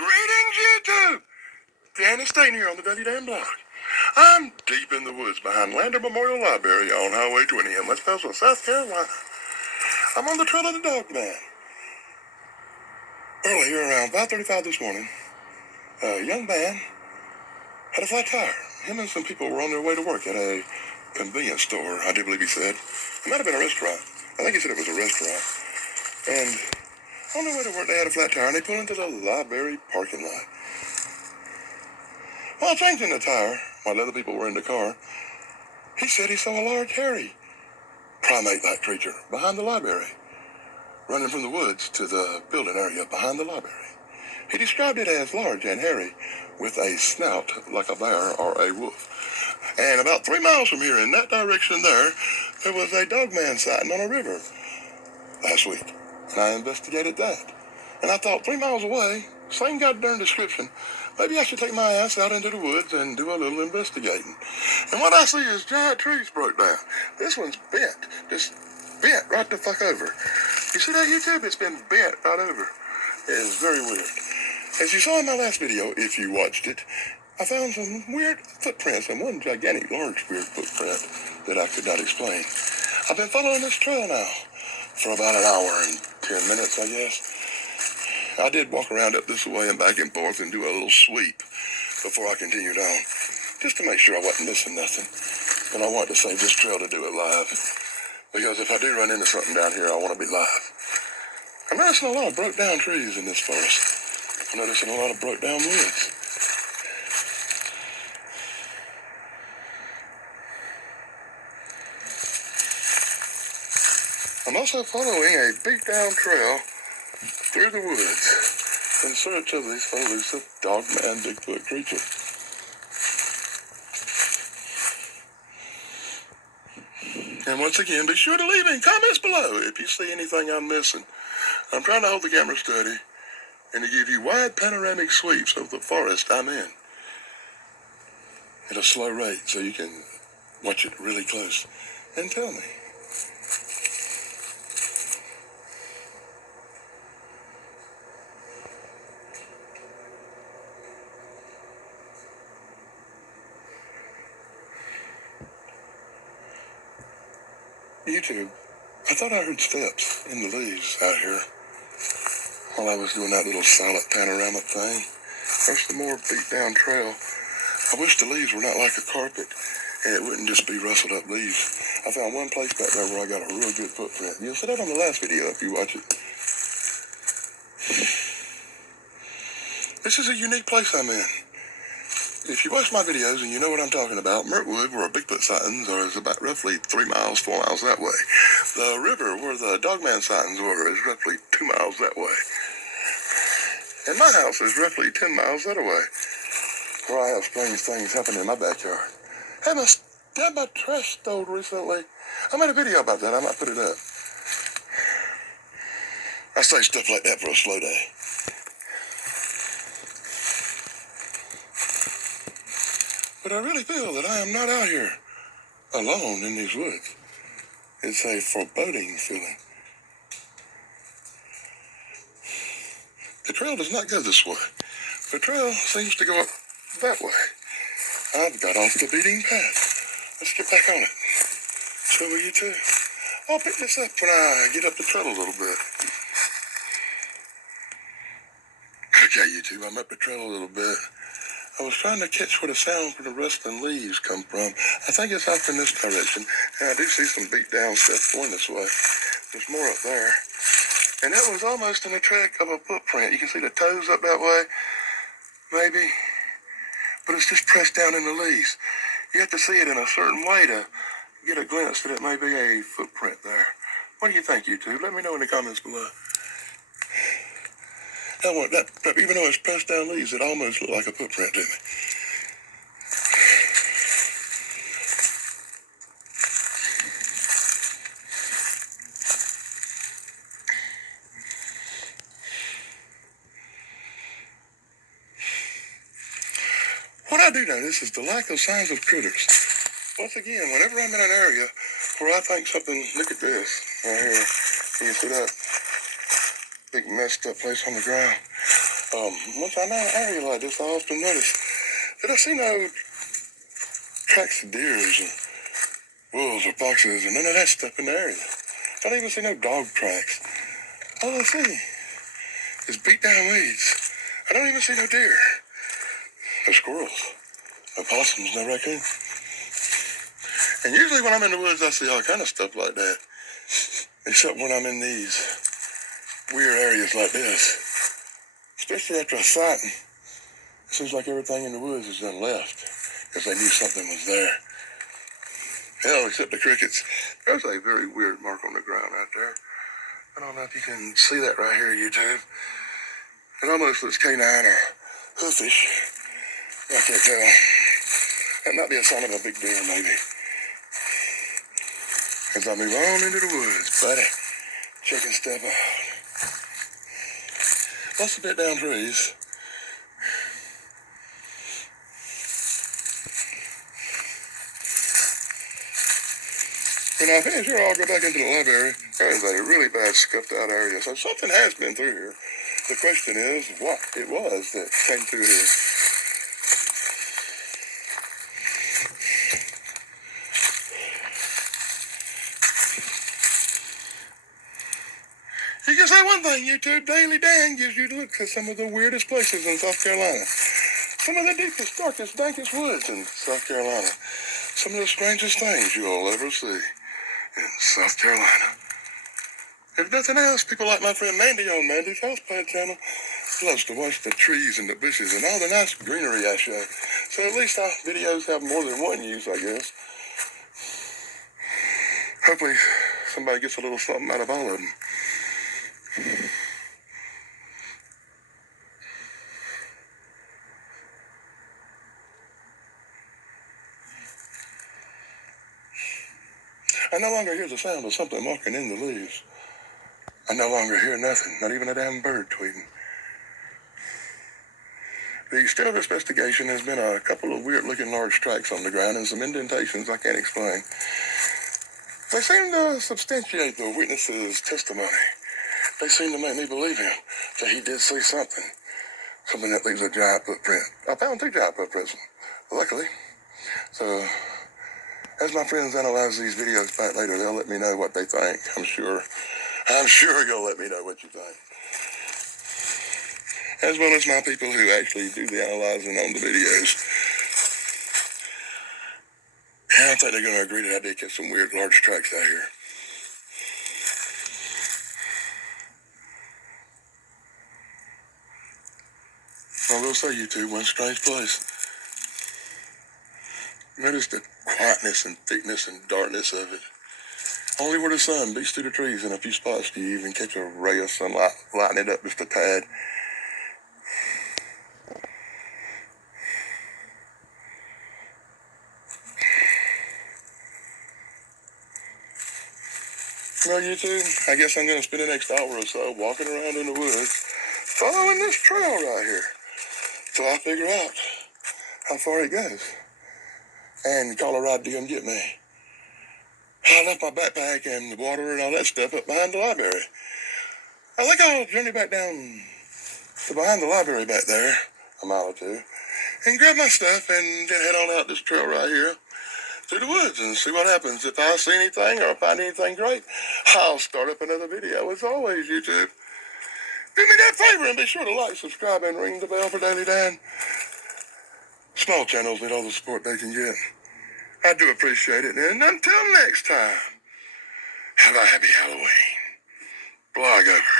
Greetings, YouTube! Danny staying here on the WDM blog. I'm deep in the woods behind Lander Memorial Library on Highway 20 in West Pelzville, South Carolina. I'm on the trail of the Dogman. Earlier, around 5:35 this morning, a young man had a flat tire. Him and some people were on their way to work at a convenience store, I do believe he said. It might have been a restaurant. I think he said it was a restaurant. And on their way to work, they had a flat tire, and they pulled into the library parking lot. While changing the tire, while other people were in the car, he said he saw a large, hairy, primate-like creature behind the library, running from the woods to the building area behind the library. He described it as large and hairy, with a snout like a bear or a wolf. And about 3 miles from here, in that direction there was a Dogman sighting on a river last week. And I investigated that. And I thought, 3 miles away, same goddamn description, maybe I should take my ass out into the woods and do a little investigating. And what I see is giant trees broke down. This one's bent, just bent right the fuck over. You see that, YouTube? It's been bent right over. It is very weird. As you saw in my last video, if you watched it, I found some weird footprints and one gigantic, large, weird footprint that I could not explain. I've been following this trail now for about an hour and 10 minutes, I guess. I did walk around up this way and back and forth and do a little sweep before I continued on, just to make sure I wasn't missing nothing. And I want to save this trail to do it live, because if I do run into something down here, I want to be live. I'm noticing a lot of broke down trees in this forest. I'm noticing a lot of broke down woods. I'm also following a beat down trail through the woods in search of this elusive Dogman Bigfoot creature. And once again, be sure to leave in comments below if you see anything I'm missing. I'm trying to hold the camera steady and to give you wide panoramic sweeps of the forest I'm in at a slow rate so you can watch it really close and tell me. YouTube, I thought I heard steps in the leaves out here while I was doing that little silent panorama thing. There's the more beat down trail. I wish the leaves were not like a carpet and it wouldn't just be rustled up leaves. I found one place back there where I got a real good footprint. You'll see that on the last video if you watch it. This is a unique place I'm in. If you watch my videos and you know what I'm talking about, Mirtwood, where Bigfoot sightings are, is about roughly 3 miles, 4 miles that way. The river where the Dogman sightings were is roughly 2 miles that way. And my house is roughly 10 miles that way, where I have strange things happen in my backyard. Had my trash stowed recently. I made a video about that. I might put it up. I say stuff like that for a slow day. But I really feel that I am not out here alone in these woods. It's a foreboding feeling. The trail does not go this way. The trail seems to go up that way. I've got off the beating path. Let's get back on it. So will you too. I'll pick this up when I get up the trail a little bit. Okay, YouTube, I'm up the trail a little bit. I was trying to catch where the sound from the rustling leaves come from. I think it's off in this direction, and I do see some beat down stuff going this way. There's more up there. And that was almost in the track of a footprint. You can see the toes up that way, maybe, but it's just pressed down in the leaves. You have to see it in a certain way to get a glimpse that it may be a footprint there. What do you think, YouTube? Let me know in the comments below. Even though it's pressed down leaves, it almost looked like a footprint to me. What I do notice is the lack of signs of critters. Once again, whenever I'm in an area where I think something, look at this right here. Can you see that big messed up place on the ground? Once I'm in an area like this, I often notice that I see no tracks of deers or wolves or foxes or none of that stuff in the area. I don't even see no dog tracks. All I see is beat down weeds. I don't even see no deer, no squirrels, no possums, no raccoon. And usually when I'm in the woods, I see all kind of stuff like that. Except when I'm in these weird areas like this. Especially after a sighting, it seems like everything in the woods is done left because they knew something was there. Hell, except the crickets. There's a very weird mark on the ground out there. I don't know if you can see that right here, YouTube. It almost looks canine or hoofish. I can't tell. That might be a sign of a big deer, maybe. As I move on into the woods, buddy, checking stuff out. Lots of bit down trees. When I finish here, I'll go back into the library. There's a really bad scuffed out area, so something has been through here. The question is what it was that came through here. You can say one thing, YouTube. Daily Dan gives you looks at some of the weirdest places in South Carolina. Some of the deepest, darkest, dankest woods in South Carolina. Some of the strangest things you'll ever see in South Carolina. If nothing else, people like my friend Mandy on Mandy's Houseplant channel loves to watch the trees and the bushes and all the nice greenery I show. So at least our videos have more than one use, I guess. Hopefully somebody gets a little something out of all of them. I no longer hear the sound of something walking in the leaves. I no longer hear nothing, not even a damn bird tweeting. The extent of investigation has been a couple of weird-looking large tracks on the ground and some indentations I can't explain. They seem to substantiate the witness's testimony. They seem to make me believe him that he did see something. Something that leaves a giant footprint. I found 2 giant footprints, luckily. So, as my friends analyze these videos back later, they'll let me know what they think. I'm sure you'll let me know what you think. As well as my people who actually do the analyzing on the videos. And I think they're going to agree that I did catch some weird large tracks out here. I will say, YouTube, one strange place. Notice the quietness and thickness and darkness of it. Only where the sun beats through the trees in a few spots do you even catch a ray of sunlight lighting it up just a tad. Well, YouTube, I guess I'm going to spend the next hour or so walking around in the woods, following this trail right here, till I figure out how far it goes, and call a ride to come get me. I left my backpack and the water and all that stuff up behind the library. I think I'll journey back down to behind the library back there, a mile or two, and grab my stuff and then head on out this trail right here through the woods and see what happens. If I see anything or find anything great, I'll start up another video. As always, YouTube, do me that favor and be sure to like, subscribe, and ring the bell for Daily Dan. Small channels need all the support they can get. I do appreciate it. And until next time, have a happy Halloween. Blog over.